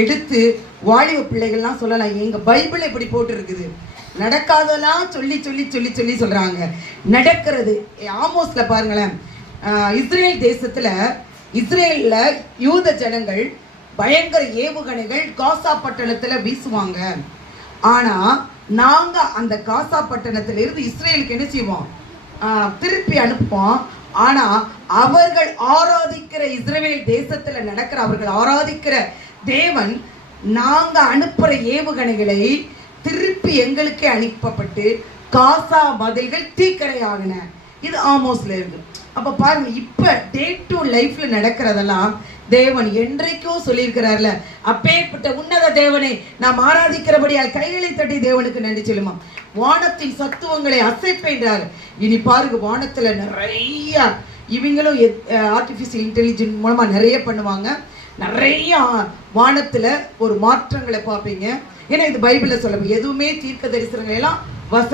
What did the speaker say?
எடுத்து வாலிப பிள்ளைகள்லாம் சொல்லலாம். எங்க பைபிள் இப்படி போட்டு இருக்குது, நடக்காதெல்லாம் சொல்லி சொல்லி சொல்லி சொல்லி சொல்றாங்க, நடக்கிறது. ஆமோஸ்ல பாருங்களேன், இஸ்ரேல் தேசத்துல இஸ்ரேல்ல யூத ஜனங்கள் பயங்கர ஏவுகணைகள் காசா பட்டணத்துல வீசுவாங்க. ஆனா நாங்க அந்த காசா பட்டணத்துல இருந்து இஸ்ரேலுக்கு என்ன செய்வோம், திருப்பி அனுப்புவோம். ஆனா அவர்கள் ஆராதிக்கிற இஸ்ரேல் தேசத்துல நடக்கிற அவர்கள் ஆராதிக்கிற தேவன் நாங்க அனுப்புற ஏவுகணைகளை திருப்பி எங்களுக்கே அனுப்பப்பட்டு காசா மதில்கள் தீக்கரையாகின. இது ஆமோஸ்ல இருக்கு. அப்ப பாருங்க, இப்ப டே டு லைஃப்ல நடக்கிறதெல்லாம் தேவன் என்றைக்கோ சொல்லியிருக்கிறார்ல, அப்பேற்பட்ட உன்னத தேவனை நாம் ஆராதிக்கிறபடியால் கைகளை தட்டி தேவனுக்கு நன்றி சொல்லுமா. வானத்தின் சத்துவங்களை அசைப்பேன்றார். இனி பாருங்க, வானத்துல நிறைய இவங்களும் ஆர்டிபிஷியல் இன்டெலிஜென்ஸ் மூலமா நிறைய பண்ணுவாங்க. நிறைய வானத்துல ஒரு மாற்றங்களை பார்ப்பீங்க. ஏன்னா இது பைபிள்ல சொல்ல, எதுவுமே தீர்க்க தரிசனங்கள் எல்லாம் வசனம்